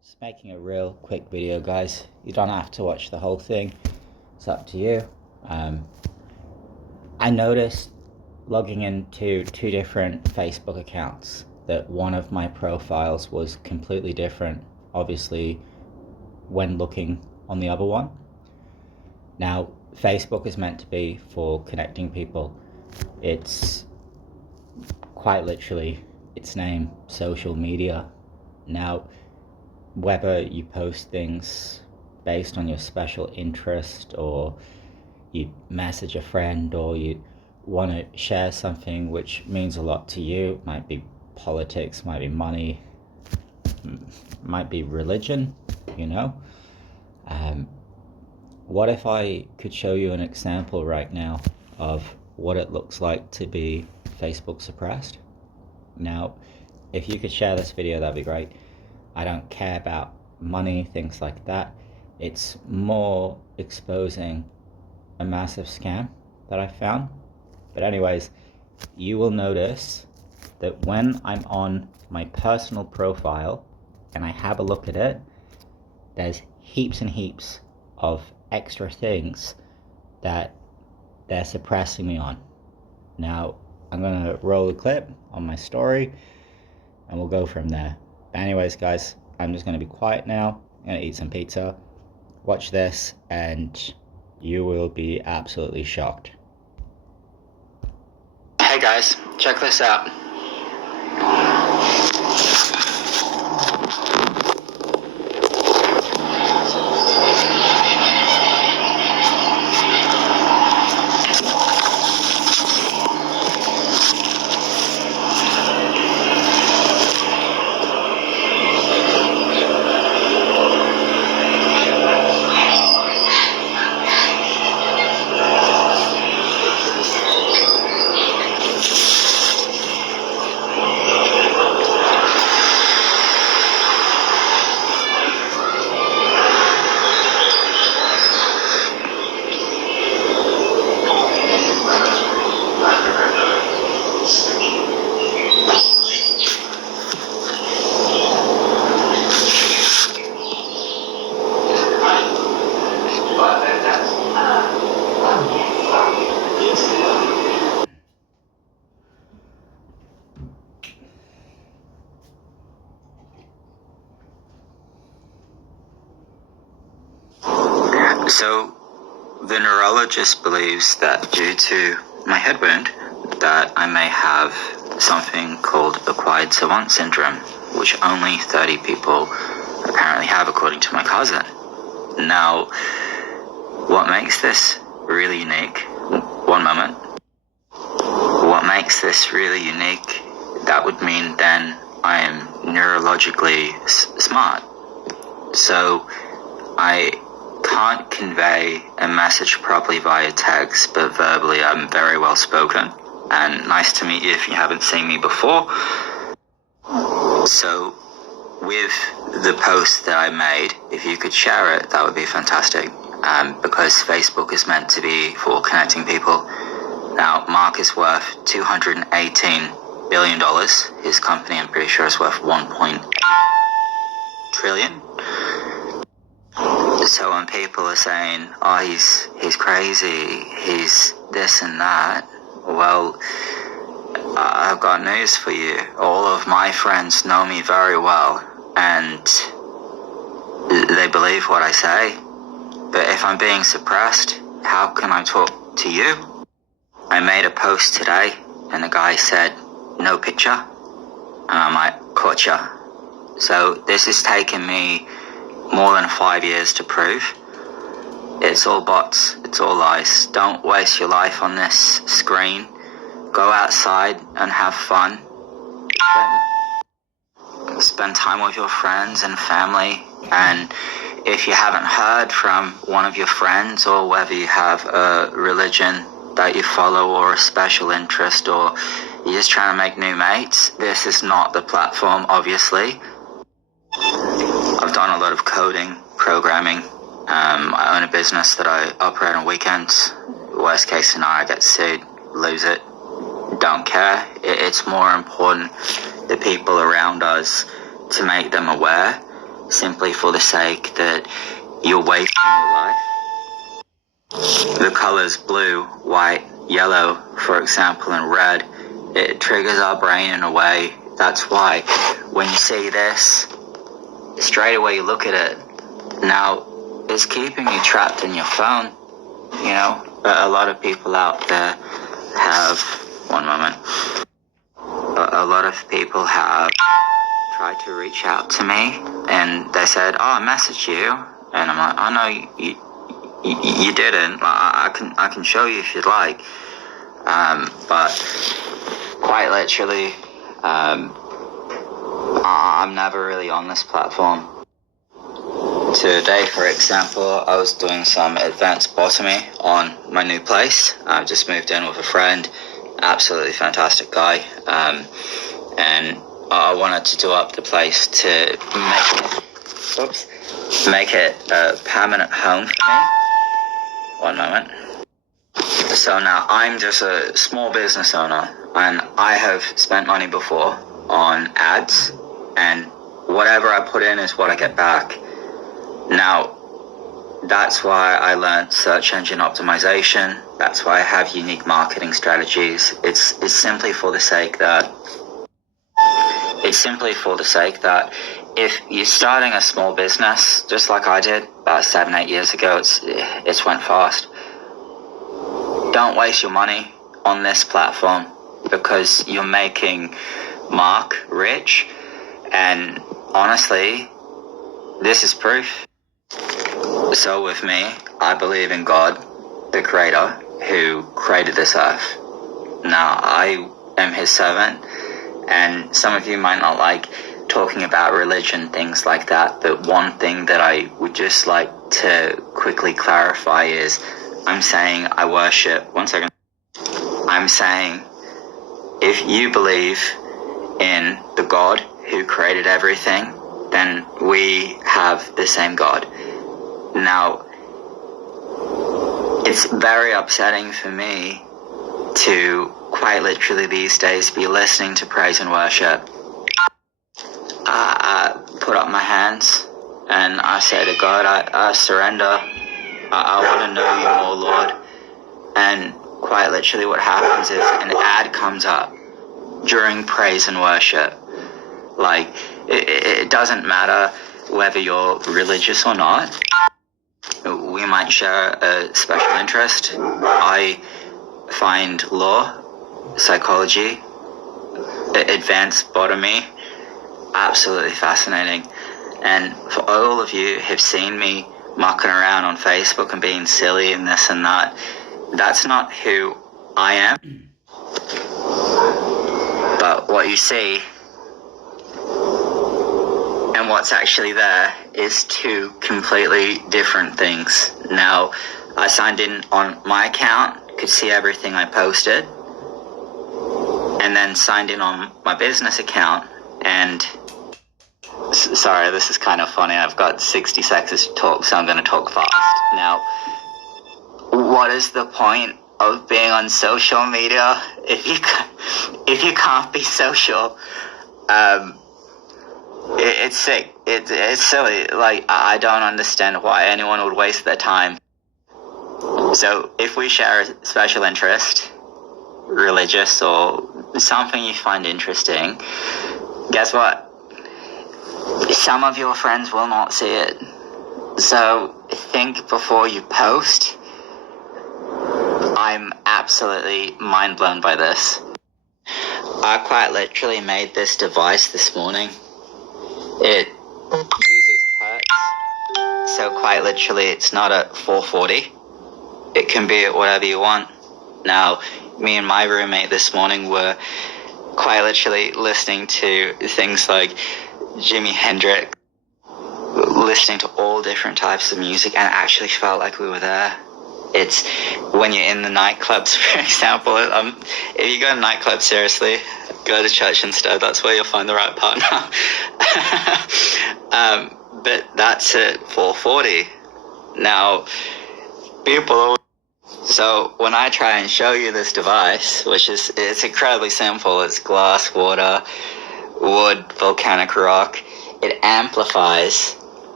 Just making a real quick video, guys. You don't have to watch the whole thing. It's up to you. I noticed logging into two different Facebook accounts that one of my profiles was completely different, obviously, when looking on the other one. Now, Facebook is meant to be for connecting people. It's quite literally its name, social media. Now, whether you post things based on your special interest, or you message a friend, or you want to share something which means a lot to you, might be politics, might be money, might be religion, you know. What if I could show you an example right now of what it looks like to be Facebook suppressed? Now, if you could share this video, that'd be great. I don't care about money, things like that. It's more exposing a massive scam that I found. But anyways, you will notice that when I'm on my personal profile and I have a look at it, there's heaps and heaps of extra things that they're suppressing me on. Now, I'm gonna roll a clip on my story and we'll go from there. But anyways, guys, I'm just gonna be quiet now. I'm gonna eat some pizza, watch this, and you will be absolutely shocked. Hey guys, check this out. So, the neurologist believes that due to my head wound, that I may have something called acquired savant syndrome, which only 30 people apparently have, according to my cousin. Now, what makes this really unique? One moment. What makes this really unique? That would mean then I am neurologically smart. So, I can't convey a message properly via text, but verbally I'm very well spoken. And nice to meet you if you haven't seen me before. So, with the post that I made, if you could share it, that would be fantastic. Because Facebook is meant to be for connecting people. Now, Mark is worth $218 billion. His company, I'm pretty sure, is worth 1.8 trillion. So when people are saying, oh, he's crazy, he's this and that, well, I've got news for you. All of my friends know me very well, and they believe what I say. But if I'm being suppressed, how can I talk to you? I made a post today, and the guy said, no picture. And I'm like, gotcha. So this has taken me more than 5 years to prove. It's all bots, it's all lies. Don't waste your life on this screen. Go outside and have fun. Spend time with your friends and family. And if you haven't heard from one of your friends, or whether you have a religion that you follow, or a special interest, or you're just trying to make new mates, this is not the platform, obviously. I've done a lot of coding, programming. I own a business that I operate on weekends. Worst case scenario, I get sued, lose it. Don't care. It's more important the people around us to make them aware. simply for the sake that you're wasting your life. The colors blue, white, yellow, for example, and red, it triggers our brain in a way. That's why when you see this, straight away you look at it. Now, it's keeping you trapped in your phone. You know, a lot of people out there have, one moment, a lot of people have tried to reach out to me, and they said, oh, I messaged you, and I'm like, oh no, you didn't. I can show you if you'd like, but quite literally, I'm never really on this platform. Today, for example, I was doing some advanced botany on my new place. I just moved in with a friend, absolutely fantastic guy, and I wanted to do up the place to make it a permanent home for me. One moment. So now I'm just a small business owner, and I have spent money before on ads, and whatever I put in is what I get back. Now, that's why I learned search engine optimization. That's why I have unique marketing strategies. It's simply for the sake that if you're starting a small business, just like I did about 7-8 years ago, it's went fast. Don't waste your money on this platform, because you're making Mark rich, and honestly, this is proof. So with me, I believe in God, the Creator, who created this earth. Now, I am His servant, and some of you might not like talking about religion, things like that, but one thing that I would just like to quickly clarify is, I'm saying I worship, I'm saying if you believe in the God who created everything, then we have the same God. Now, it's very upsetting for me to quite literally these days be listening to praise and worship. I put up my hands and I say to God, I surrender. I want to know you more, Lord. And quite literally what happens is an ad comes up during praise and worship. Like, it doesn't matter whether you're religious or not. We might share a special interest. I find law, psychology, advanced botany absolutely fascinating. And for all of you who've seen me mucking around on Facebook and being silly and this and that, that's not who I am. But what you see and what's actually there is two completely different things. Now, I signed in on my account, could see everything I posted, and then signed in on my business account, and sorry, this is kind of funny, I've got 60 seconds to talk, so I'm going to talk fast. Now, what is the point of being on social media if you can't be social? It's sick. It's silly. Like, I don't understand why anyone would waste their time. So if we share a special interest, religious or something you find interesting, guess what? Some of your friends will not see it. So think before you post. I'm absolutely mind blown by this. I quite literally made this device this morning. It uses hertz, so quite literally it's not at 440. It can be at whatever you want. Now, me and my roommate this morning were quite literally listening to things like Jimi Hendrix, listening to all different types of music, and actually felt like we were there. It's when you're in the nightclubs, for example. If you go to nightclubs, seriously, go to church instead. That's where you'll find the right partner. But that's at 440. Now, so when I try and show you this device, it's incredibly simple. It's glass, water, wood, volcanic rock. It amplifies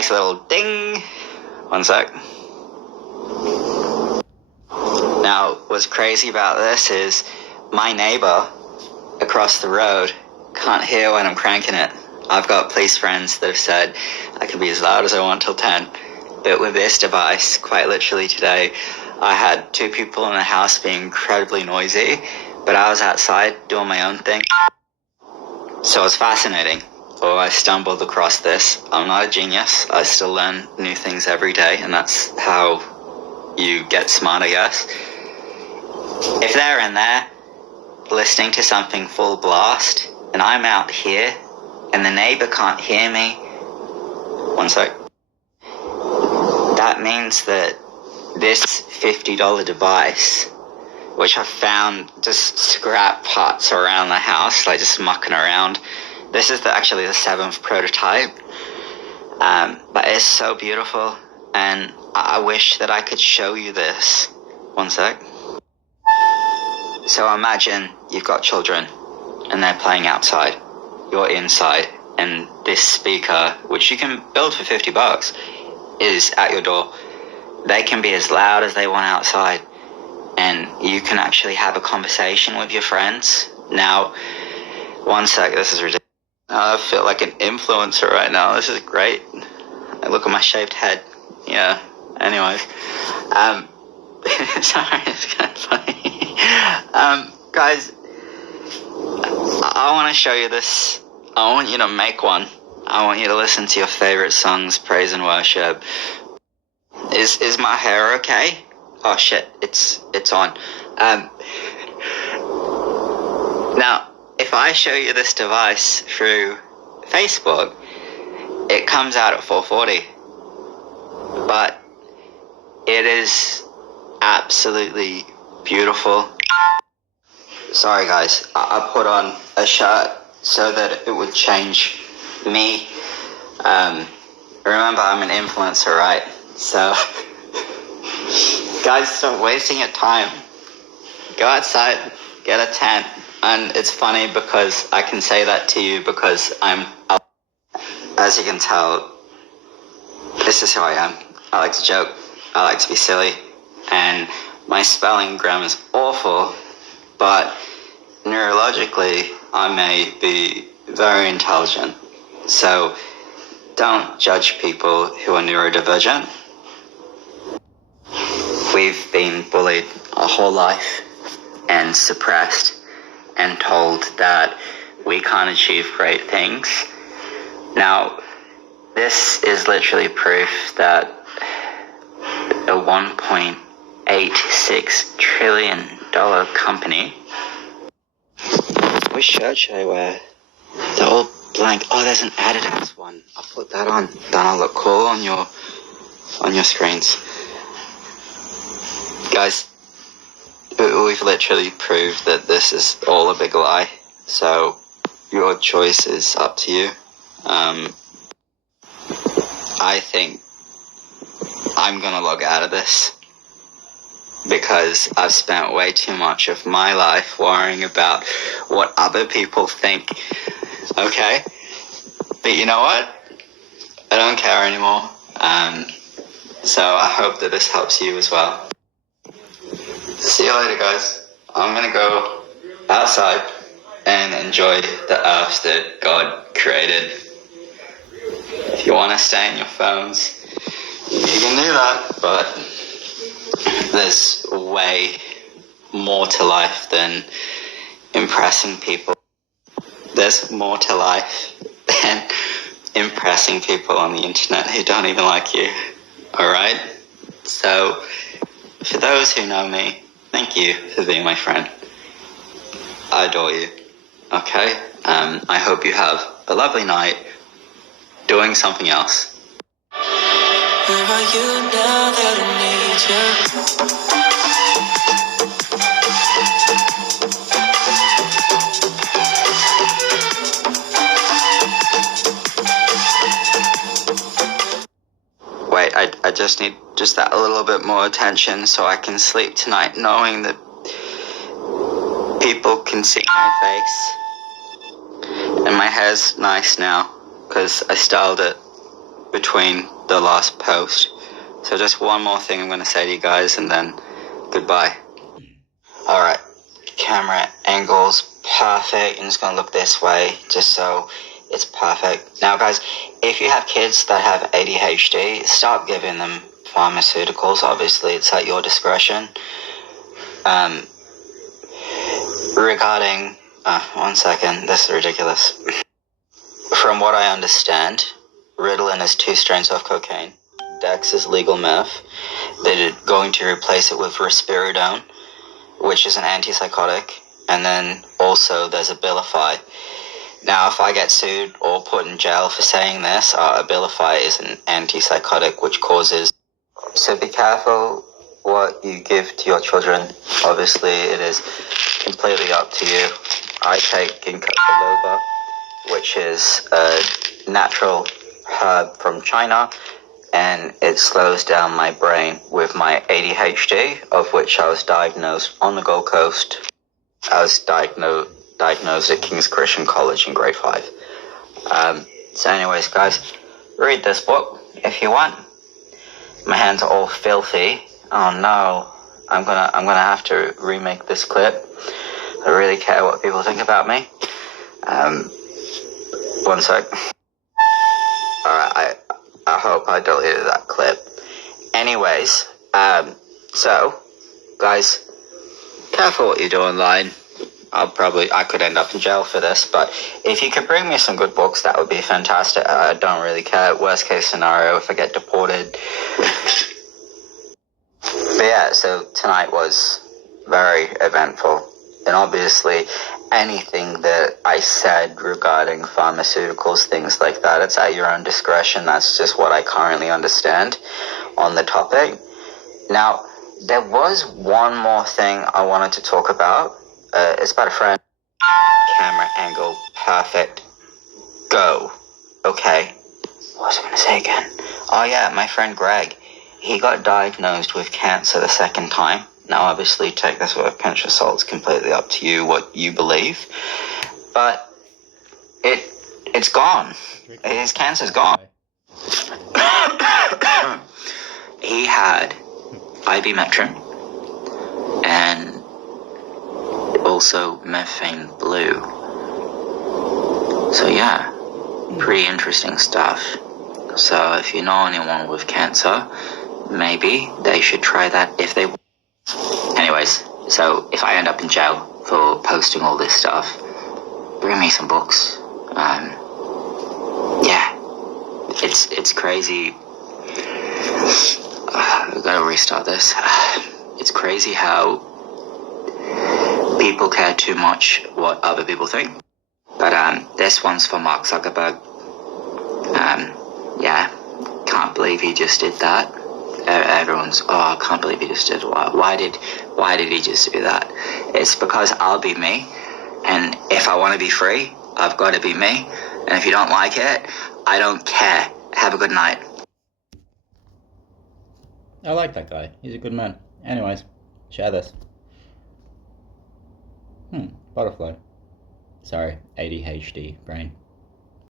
makes a little ding. One sec. Now, what's crazy about this is my neighbor across the road can't hear when I'm cranking it. I've got police friends that have said I can be as loud as I want till 10. But with this device, quite literally today, I had 2 people in the house being incredibly noisy, but I was outside doing my own thing. So it's fascinating. Oh, I stumbled across this. I'm not a genius. I still learn new things every day, and that's how you get smart, I guess. If they're in there listening to something full blast, and I'm out here, and the neighbor can't hear me, one sec. That means that this $50 device, which I found just scrap parts around the house, like just mucking around. This is actually the 7th prototype, but it's so beautiful, and I wish that I could show you this. One sec. So imagine you've got children, and they're playing outside. You're inside, and this speaker, which you can build for $50, is at your door. They can be as loud as they want outside, and you can actually have a conversation with your friends. Now, one sec, this is ridiculous. I feel like an influencer right now. This is great. I look at my shaved head. Yeah, anyways. Sorry, it's kind of funny. Guys, I want to show you this. I want you to make one. I want you to listen to your favorite songs, praise and worship. Is my hair okay? Oh shit, it's on. Now, if I show you this device through Facebook, it comes out at 440. But it is absolutely beautiful. Sorry guys, I put on a shirt so that it would change me. Remember, I'm an influencer, right? So, guys, stop wasting your time. Go outside, get a tent. And it's funny because I can say that to you because as you can tell, this is who I am. I like to joke, I like to be silly, and my spelling grammar is awful, but neurologically, I may be very intelligent. So don't judge people who are neurodivergent. We've been bullied our whole life and suppressed and told that we can't achieve great things. Now, this is literally proof that a $1.86 trillion company. Which shirt should I wear? They're all blank. Oh, there's an Adidas one. I'll put that on. Then I'll look cool on your screens. Guys, we've literally proved that this is all a big lie. So your choice is up to you. I think I'm gonna log out of this because I've spent way too much of my life worrying about what other people think. Okay? But you know what? I don't care anymore. So I hope that this helps you as well. See you later, guys. I'm gonna go outside and enjoy the earth that God created. If you want to stay in your phones, you can do that, but there's way more to life than impressing people. There's more to life than impressing people on the internet who don't even like you. Alright? So, for those who know me, thank you for being my friend. I adore you. Okay? I hope you have a lovely night doing something else. Where are you now that I need you? Wait, I just need just that a little bit more attention so I can sleep tonight knowing that people can see my face. And my hair's nice now because I styled it between the last post. So just one more thing I'm going to say to you guys, and then goodbye. Alright, camera angles perfect, and it's going to look this way just so it's perfect. Now guys, if you have kids that have ADHD, stop giving them pharmaceuticals. Obviously it's at your discretion. Regarding one second, this is ridiculous. From what I understand, Ritalin is 2 strains of cocaine. Dex is legal meth. They're going to replace it with risperidone, which is an antipsychotic, and then also there's Abilify. Now, if I get sued or put in jail for saying this, Abilify is an antipsychotic which causes... So be careful what you give to your children. Obviously, it is completely up to you. I take ginkgo biloba, which is a natural herb from China, and it slows down my brain with my ADHD, of which I was diagnosed on the Gold Coast. I was diagnosed at King's Christian College in grade 5. So anyways, guys, read this book if you want. My hands are all filthy. Oh no, I'm gonna have to remake this clip. I really care what people think about me. One sec. Alright, I hope I deleted that clip. Anyways, so, guys, careful what you do online. I could end up in jail for this, but if you could bring me some good books, that would be fantastic. I don't really care. Worst case scenario, if I get deported. But yeah, so tonight was very eventful. And obviously, anything that I said regarding pharmaceuticals, things like that, it's at your own discretion. That's just what I currently understand on the topic. Now, there was one more thing I wanted to talk about. It's about a friend. Camera angle, perfect. Go. Okay. What was I going to say again? Oh yeah, my friend Greg. He got diagnosed with cancer the 2nd time. Now, obviously, take this with a pinch of salt. It's completely up to you what you believe. But it's gone. His cancer's gone. He had ibuprofen and also methane blue. So yeah, pretty interesting stuff. So if you know anyone with cancer, maybe they should try that if they... Anyways, so if I end up in jail for posting all this stuff, bring me some books. Yeah, it's crazy. I've got to restart this. It's crazy how people care too much what other people think. But this one's for Mark Zuckerberg. Yeah, can't believe he just did that. Everyone's, I can't believe he just did. Why did he just do that? It's because I'll be me, and if I want to be free, I've got to be me. And if you don't like it, I don't care. Have a good night. I like that guy. He's a good man. Anyways, share this. Butterfly. Sorry, ADHD brain.